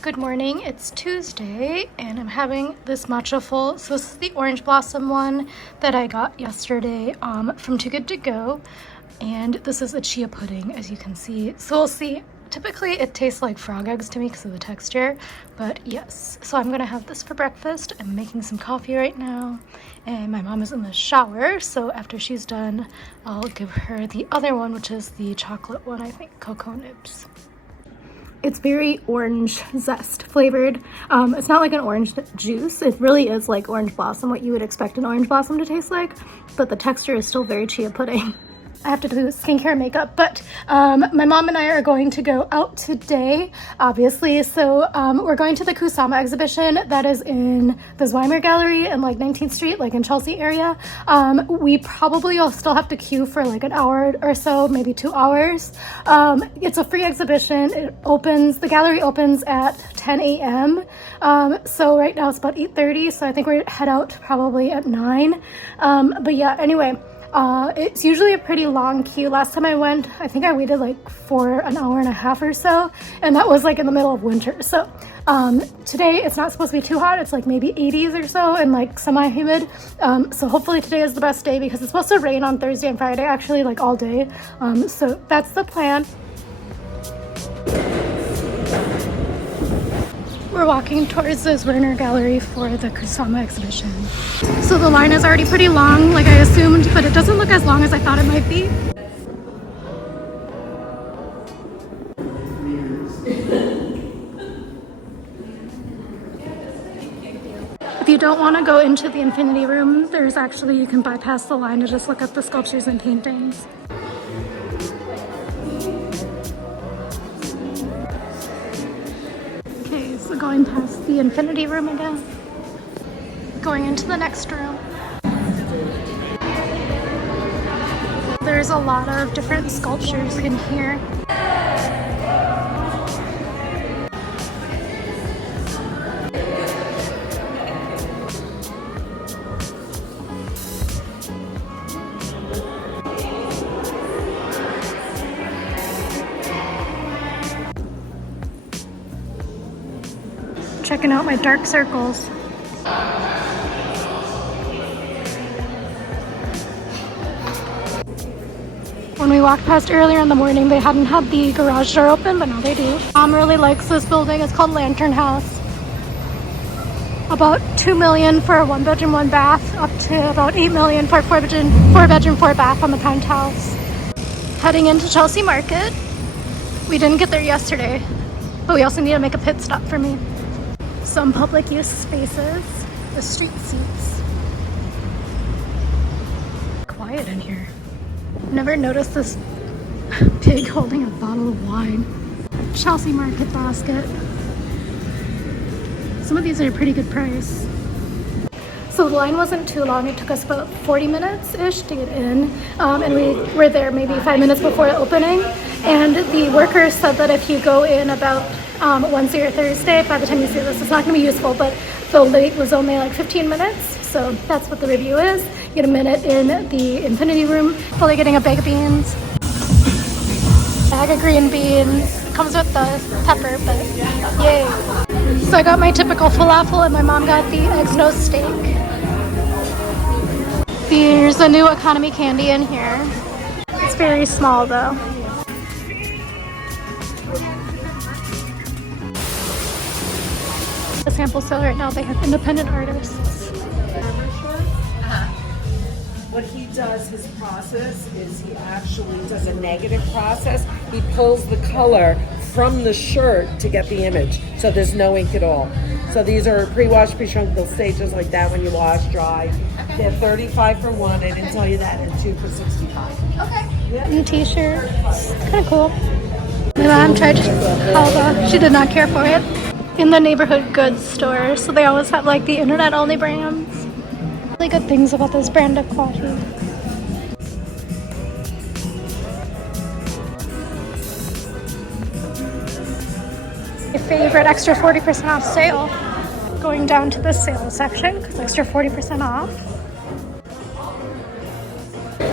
Good morning, it's Tuesday and I'm having this matcha full. So this is the orange blossom one that I got yesterday from Too Good To Go. And this is a chia pudding, as you can see. So we'll see. Typically it tastes like frog eggs to me because of the texture, but yes. So I'm gonna have this for breakfast. I'm making some coffee right now and my mom is in the shower. So after she's done, I'll give her the other one, which is the chocolate one, I think, cocoa nibs. It's very orange zest flavored. It's not like an orange juice. It really is like orange blossom, what you would expect an orange blossom to taste like, but the texture is still very chia pudding. I have to do skincare and makeup, but my mom and I are going to go out today, obviously. So we're going to the Kusama exhibition that is in the Zweimer Gallery in like 19th Street, like in Chelsea area. We probably will still have to queue for like an hour or so, maybe 2 hours. It's a free exhibition. The gallery opens at 10 a.m. So right now it's about 8:30. So I think we're head out probably at 9. But yeah, anyway. It's usually a pretty long queue. Last time I went, I think I waited like for an hour and a half or so, and that was like in the middle of winter. So today it's not supposed to be too hot. It's like maybe 80s or so and like semi-humid. So hopefully today is the best day because it's supposed to rain on Thursday and Friday, actually like all day. So that's the plan. We're walking towards the Zweimer Gallery for the Kusama exhibition. So the line is already pretty long, like I assumed, but it doesn't look as long as I thought it might be. If you don't want to go into the Infinity Room, you can bypass the line to just look at the sculptures and paintings. So going past the Infinity Room again, going into the next room. There's a lot of different sculptures in here. Checking out my dark circles. When we walked past earlier in the morning, they hadn't had the garage door open, but now they do. Mom really likes this building. It's called Lantern House. About $2 million for a 1-bedroom, 1-bath, up to about $8 million for a 4-bedroom, 4-bath on the penthouse. Heading into Chelsea Market. We didn't get there yesterday, but we also need to make a pit stop for me. Some public use spaces, the street seats. Quiet in here. Never noticed this pig holding a bottle of wine. Chelsea Market basket. Some of these are a pretty good price. So the line wasn't too long. It took us about 40 minutes-ish to get in. And we were there maybe 5 minutes before the opening. And the workers said that if you go in about Wednesday or Thursday, by the time you see this, it's not going to be useful, but the wait was only like 15 minutes. So that's what the review is. Get a minute in the Infinity Room. Fully getting a bag of beans. Bag of green beans. Comes with the pepper, but yay. So I got my typical falafel and my mom got the eggs no steak. There's a new economy candy in here. It's very small though. The sample sale right now, they have independent artists. What he does, his process, is he actually does a negative process. He pulls the color from the shirt to get the image, so there's no ink at all. So these are pre-washed, pre-shrunk. They'll stay just like that when you wash, dry. They're 35 for one. I didn't tell you that, and 2 for 65. Okay. Yeah. New t-shirt. It's kind of cool. My mom tried halva. She did not care for it. In the neighborhood goods store, so they always have like the internet-only brands. Really good things about this brand of coffee. Your favorite extra 40% off sale. Going down to the sales section because extra 40% off.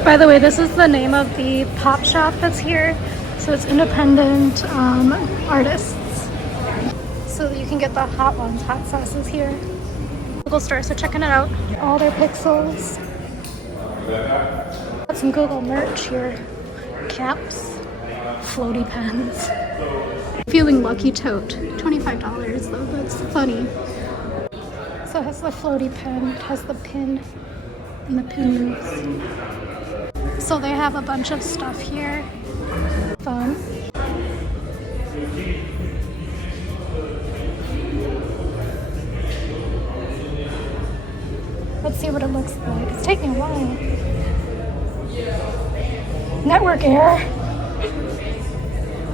By the way, this is the name of the pop shop that's here. So it's independent artists. so that you can get the hot ones, hot sauces here. Google store, so checking it out. All their pixels. Got some Google merch here. Caps, floaty pens. Feeling lucky tote. $25 though, that's funny. So it has the floaty pen, it has the pin, and the pin moves. So they have a bunch of stuff here. Fun. Let's see what it looks like. It's taking a while. Network error.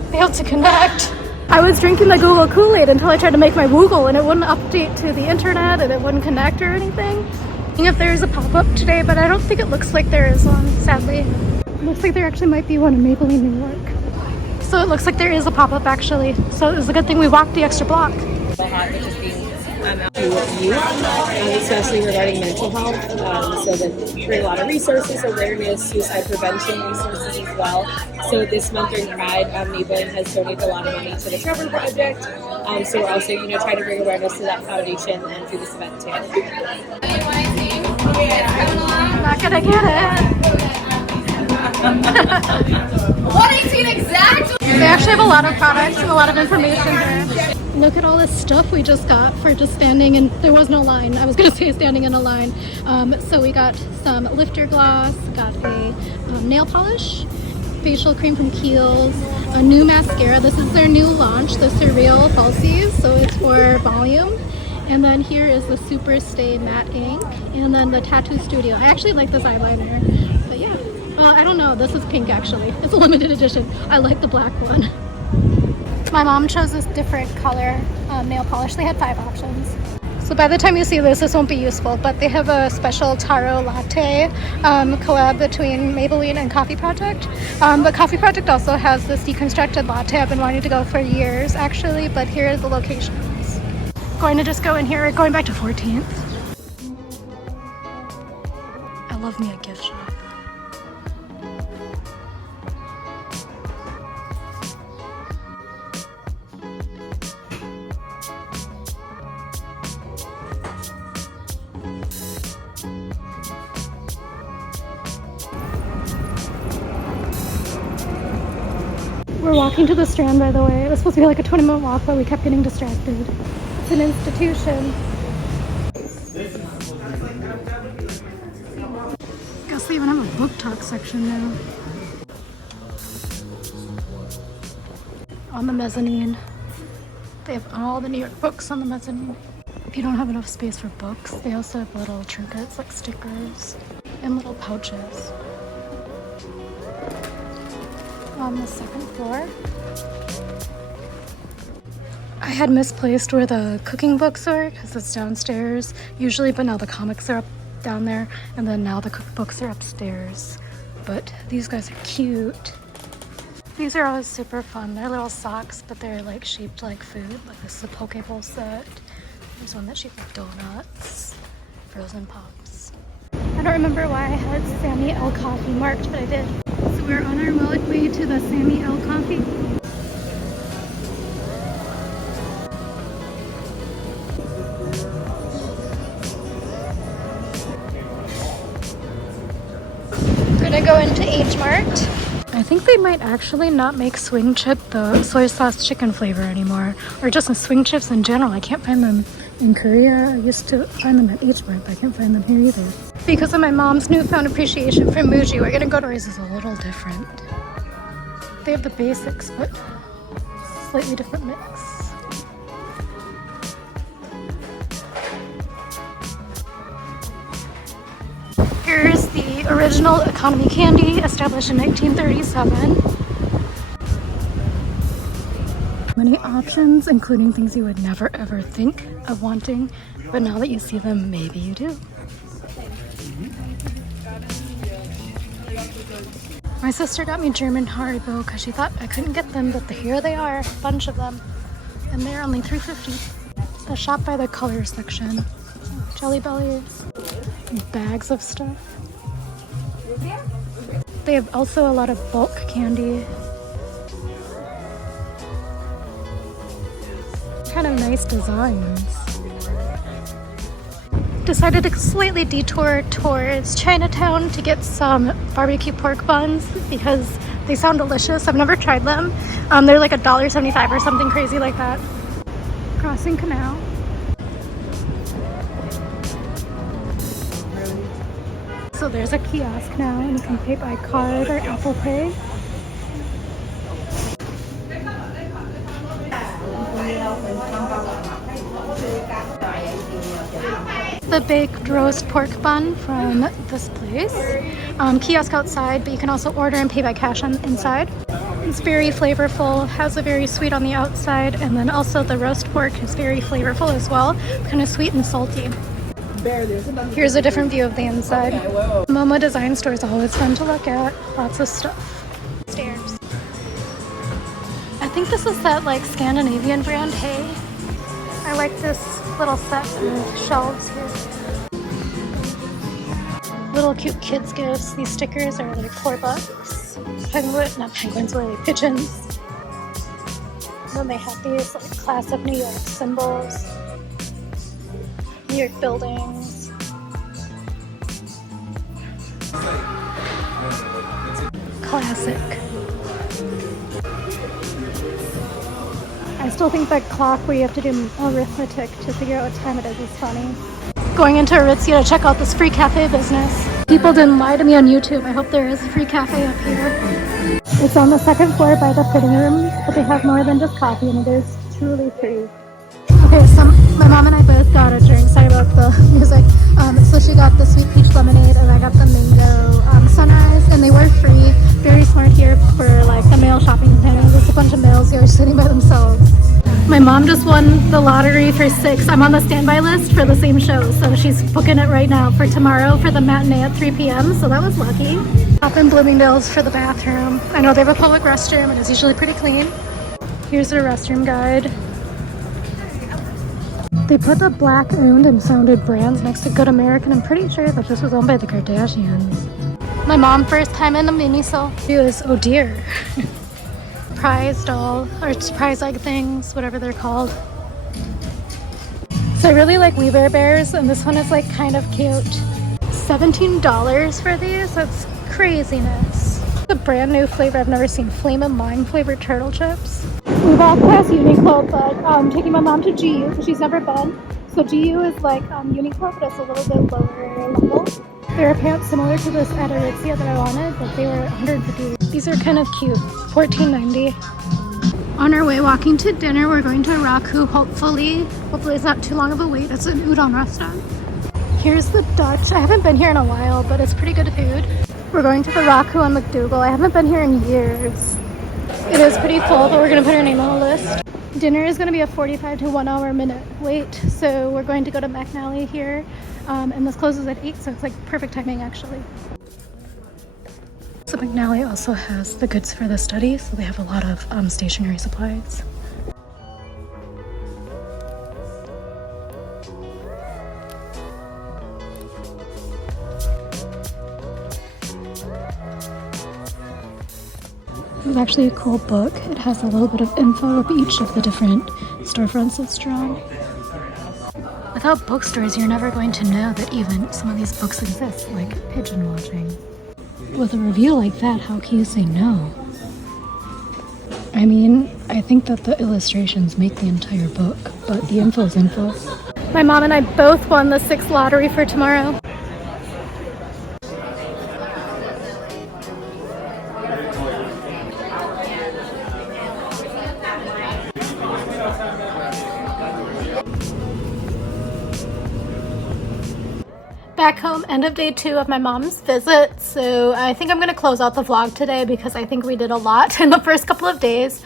Failed to connect. I was drinking the Google Kool-Aid until I tried to make my Google and it wouldn't update to the internet and it wouldn't connect or anything. If there's a pop-up today, but I don't think it looks like there is one, sadly. It looks like there actually might be one in Maybelline, New York. So it looks like there is a pop-up actually. So it's a good thing we walked the extra block. Out to youth, especially regarding mental health, so that bring a lot of resources, awareness, suicide prevention resources as well. So this month during Pride, Maybelline has donated a lot of money to the Trevor Project. So we're also, trying to bring awareness to that foundation and through this event too. Not gonna get it. 118 exactly. They actually have a lot of products and a lot of information here. Look at all this stuff we just got for just standing, and there was no line. I was gonna say standing in a line. So we got some lifter gloss, got a nail polish, facial cream from Kiehl's, a new mascara. This is their new launch, the Surreal Falsies, so it's for volume. And then here is the Super Stay Matte Ink, and then the Tattoo Studio. I actually like this eyeliner, but yeah. I don't know, this is pink actually. It's a limited edition. I like the black one. My mom chose this different color nail polish. They had 5 options. So by the time you see this, this won't be useful, but they have a special taro latte collab between Maybelline and Coffee Project. But Coffee Project also has this deconstructed latte I've been wanting to go for years actually, but here are the locations. Going to just go in here, going back to 14th. I love me a gift shop. We're walking to the Strand, by the way. It was supposed to be like a 20-minute walk, but we kept getting distracted. It's an institution. Guess they even have a book talk section now. On the mezzanine. They have all the New York books on the mezzanine. If you don't have enough space for books, they also have little trinkets like stickers and little pouches. On the second floor, I had misplaced where the cooking books were because it's downstairs usually, but now the comics are up down there, and then now the cookbooks are upstairs. But these guys are cute. These are always super fun. They're little socks, but they're like shaped like food. Like this is a poke bowl set. There's one that's shaped like donuts, frozen pops. I don't remember why I had Sammy L Coffee marked, but I did. So we're on our way to the Sammy L Coffee. We're gonna go into H Mart. I think they might actually not make swing chip, the soy sauce chicken flavor anymore, or just swing chips in general. I can't find them in Korea. I used to find them at H Mart, but I can't find them here either. Because of my mom's newfound appreciation for Muji, we're gonna go to Ray's is a little different. They have the basics, but slightly different mix. Here's the original economy candy, established in 1937. Many options, including things you would never ever think of wanting, but now that you see them, maybe you do. My sister got me German Haribo because she thought I couldn't get them, but here they are, a bunch of them. And they're only $3.50. A shop by the color section. Jelly Bellies, bags of stuff. They have also a lot of bulk candy. kind of nice designs. Decided to slightly detour towards Chinatown to get some barbecue pork buns because they sound delicious. I've never tried them. They're like $1.75 or something crazy like that. Crossing Canal. So there's a kiosk now and you can pay by card or Apple Pay. The baked roast pork bun from this place. Kiosk outside, but you can also order and pay by cash on inside. It's very flavorful, has a very sweet on the outside, and then also the roast pork is very flavorful as well, kind of sweet and salty. Here's a different view of the inside. Momo design store is always fun to look at. Lots of stuff. Stairs. I think this is that like Scandinavian brand, Hey. I like this little set of shelves here. Little cute kids gifts. These stickers are like $4. Not penguins, really pigeons. And then they have these like classic New York symbols. New York buildings. Classic. I still think that clock where you have to do arithmetic to figure out what time it is funny. Going into Aritzia to check out this free cafe business. People didn't lie to me on YouTube. I hope there is a free cafe up here. It's on the second floor by the fitting rooms, but they have more than just coffee and it is truly free. Okay, so my mom and I both got a drink. Sorry about the music. So she got the sweet peach lemonade and I got the mango sunrise, and they were free. Very smart here for like the male shopping container. There's a bunch of males here sitting by themselves. My mom just won the lottery for 6. I'm on the standby list for the same show, so she's booking it right now for tomorrow for the matinee at 3 p.m. So that was lucky. Up in Bloomingdale's for the bathroom. I know they have a public restroom and it's usually pretty clean. Here's their restroom guide. They put the black owned and founded brands next to Good American. I'm pretty sure that this was owned by the Kardashians. My mom first time in the Miniso. She was, oh dear. Prize doll, or surprise egg things, whatever they're called. So I really like We Bare Bears, and this one is like kind of cute. $17 for these? That's craziness. The brand new flavor I've never seen, Flame and Lime flavored turtle chips. We walked past Uniqlo, but I'm taking my mom to GU because she's never been. So GU is like Uniqlo, but it's a little bit lower level. There are pants similar to this at Aritzia that I wanted, but they were $150. These are kind of cute, $14.90. On our way walking to dinner, we're going to Raku, hopefully. Hopefully it's not too long of a wait. It's an udon restaurant. Here's the Dutch. I haven't been here in a while, but it's pretty good food. We're going to the Raku on McDougal. I haven't been here in years. It is pretty full, but we're gonna put our name on the list. Dinner is gonna be a 45 to 1 hour minute wait, so we're going to go to McNally here, and this closes at 8, so it's like perfect timing actually. So McNally also has the goods for the study, so they have a lot of stationery supplies. It's actually a cool book. It has a little bit of info of each of the different storefronts of Strand. Without bookstores, you're never going to know that even some of these books exist, like pigeon watching. With a review like that, how can you say no? I mean, I think that the illustrations make the entire book, but the info is info. My mom and I both won the 6th lottery for tomorrow. Back home, end of day 2 of my mom's visit, so I think I'm going to close out the vlog today because I think we did a lot in the first couple of days.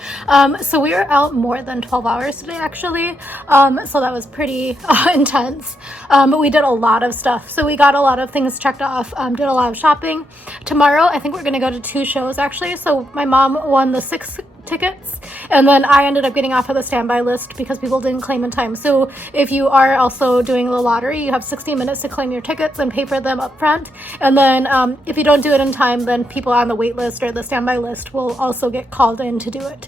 So we were out more than 12 hours today actually, so that was pretty intense, but we did a lot of stuff. So we got a lot of things checked off, did a lot of shopping. Tomorrow I think we're going to go to 2 shows actually. So my mom won the 6th tickets, and then I ended up getting off of the standby list because people didn't claim in time. So if you are also doing the lottery, you have 60 minutes to claim your tickets and pay for them up front, and then if you don't do it in time, then people on the wait list or the standby list will also get called in to do it.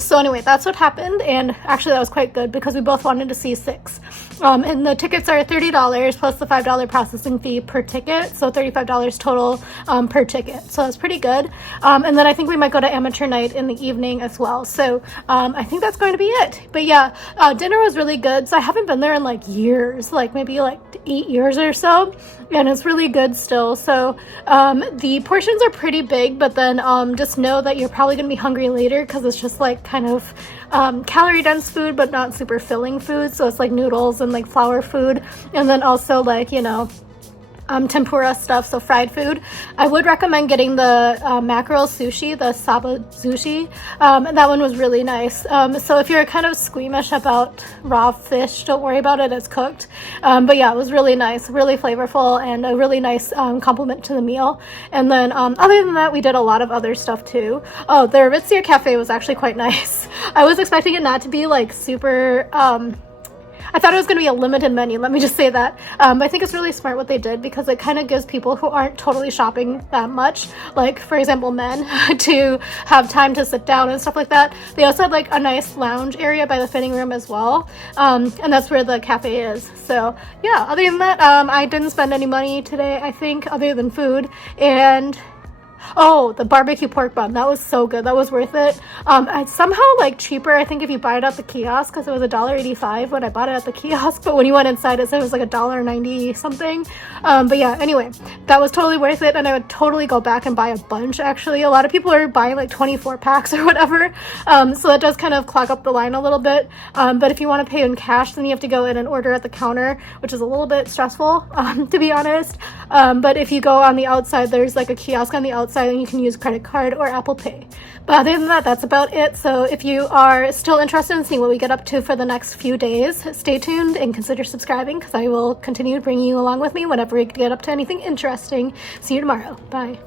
So anyway, that's what happened, and actually that was quite good because we both wanted to see 6. And the tickets are $30 plus the $5 processing fee per ticket, so $35 total per ticket. So that's pretty good. And then I think we might go to amateur night in the evening as well. So I think that's going to be it. But yeah, dinner was really good. So I haven't been there in like years, like maybe like 8 years or so, and it's really good still. So the portions are pretty big, but then just know that you're probably going to be hungry later because it's just like kind of calorie dense food, but not super filling food. So it's like noodles and like flour food, and then also like, you know, tempura stuff, so fried food. I would recommend getting the mackerel sushi, the saba sushi. That one was really nice. So if you're kind of squeamish about raw fish, don't worry about it, it's cooked. But yeah, it was really nice, really flavorful, and a really nice compliment to the meal. And then other than that, we did a lot of other stuff too. Oh, the Aritzia Cafe was actually quite nice. I was expecting it not to be like super I thought it was going to be a limited menu, let me just say that. I think it's really smart what they did because it kind of gives people who aren't totally shopping that much, like for example men, to have time to sit down and stuff like that. They also had like a nice lounge area by the fitting room as well, and that's where the cafe is. So yeah, other than that, I didn't spend any money today, I think, other than food. And oh, the barbecue pork bun, that was so good. That was worth it. It's somehow like cheaper, I think, if you buy it at the kiosk, because it was $1.85 when I bought it at the kiosk, but when you went inside it said it was like $1.90 something. But yeah, anyway, that was totally worth it, and I would totally go back and buy a bunch. Actually, a lot of people are buying like 24 packs or whatever, so that does kind of clog up the line a little bit. But if you want to pay in cash, then you have to go in and order at the counter, which is a little bit stressful, to be honest. But if you go on the outside, there's like a kiosk on the outside, and you can use credit card or Apple Pay. But other than that, that's about it. So if you are still interested in seeing what we get up to for the next few days, stay tuned and consider subscribing because I will continue bringing you along with me whenever we get up to anything interesting. See you tomorrow. Bye.